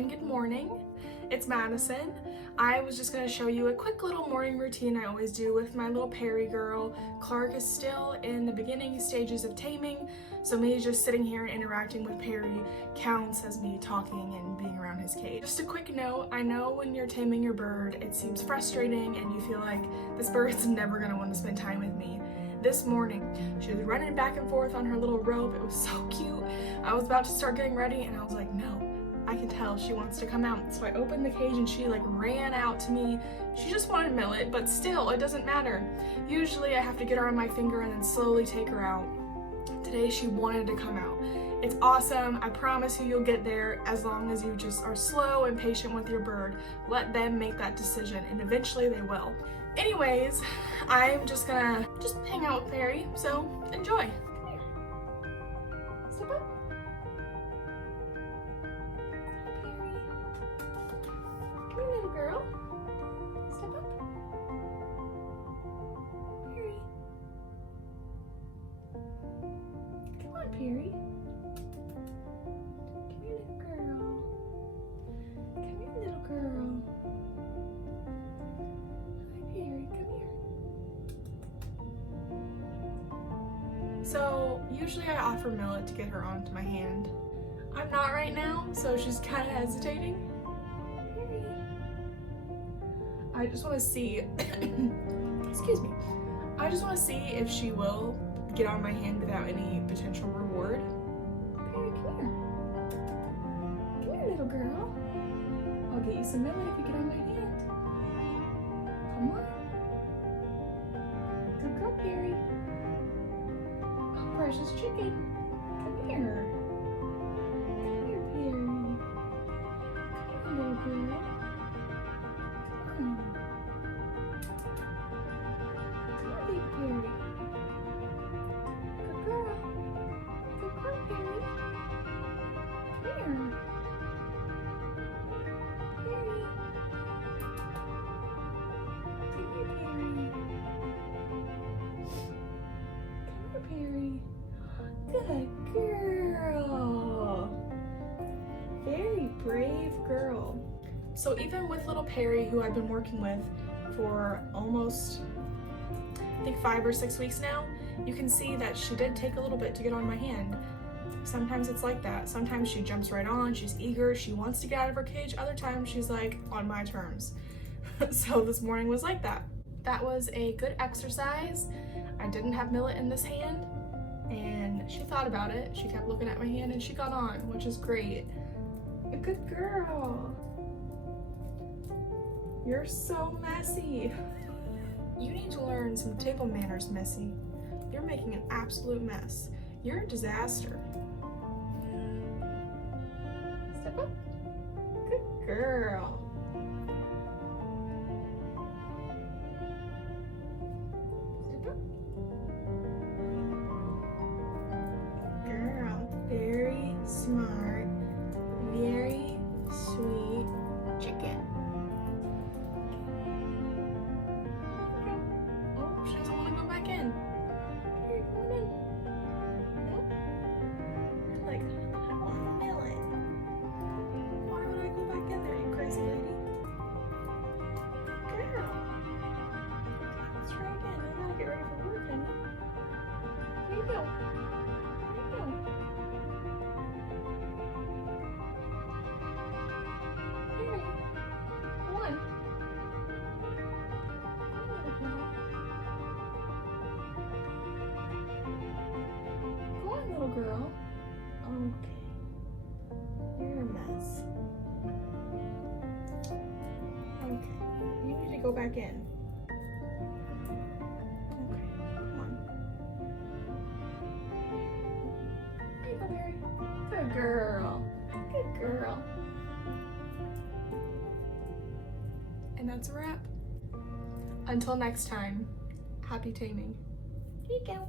and good morning. It's Madison. I was just going to show you a quick little morning routine I always do with my little Perry girl. Clark is still in the beginning stages of taming, so me just sitting here interacting with Perry counts as me talking and being around his cage. Just a quick note, I know when you're taming your bird, it seems frustrating and you feel like this bird's never going to want to spend time with me. This morning, she was running back and forth on her little rope. It was so cute. I was about to start getting ready and I was like, no, I can tell she wants to come out. So I opened the cage and she like ran out to me. She just wanted millet, but still, it doesn't matter. Usually I have to get her on my finger and then slowly take her out. Today she wanted to come out. It's awesome. I promise you you'll get there as long as you just are slow and patient with your bird. Let them make that decision and eventually they will. Anyways, I'm just gonna hang out with Perry, so enjoy. Come here. Step up. Perry. Come here, little girl. Step up. Perry. Come on, Perry. Come here, little girl. Come here, little girl. So usually I offer millet to get her onto my hand. I'm not right now, so she's kind of hesitating. I just want to see, excuse me. I just want to see if she will get on my hand without any potential reward. Perry, come here. Come here, little girl. I'll get you some millet if you get on my hand. Come on. Good girl, Perry. Precious chicken. Come here. Come here, Perry. Come on, little girl. Come on. Come on, big Perry. Good girl. Good girl, Perry. Come here. Perry. Come here, Perry. Come here, Perry. Good girl. Very brave girl. So even with little Perry, who I've been working with for almost, I think 5 or 6 weeks now, you can see that she did take a little bit to get on my hand. Sometimes it's like that. Sometimes she jumps right on, she's eager, she wants to get out of her cage. Other times she's like, on my terms. So this morning was like that. That was a good exercise. I didn't have millet in this hand. And she thought about it. She kept looking at my hand and she got on, which is great. A good girl. You're so messy. You need to learn some table manners, Missy. You're making an absolute mess. You're a disaster. Step up. Good girl. Step up. Very smart, very sweet chicken. Okay. Oh, she doesn't want to go back in. Here, come on in. No? You're like, I want the millet. Why would I go back in there, you crazy lady? Girl. Let's try again. I gotta get ready for work, honey. Here you go. Little girl. Okay. You're a mess. Okay. You need to go back in. Okay. Come on. There you go, Mary. Good girl. Good girl. And that's a wrap. Until next time, happy taming. Here you go.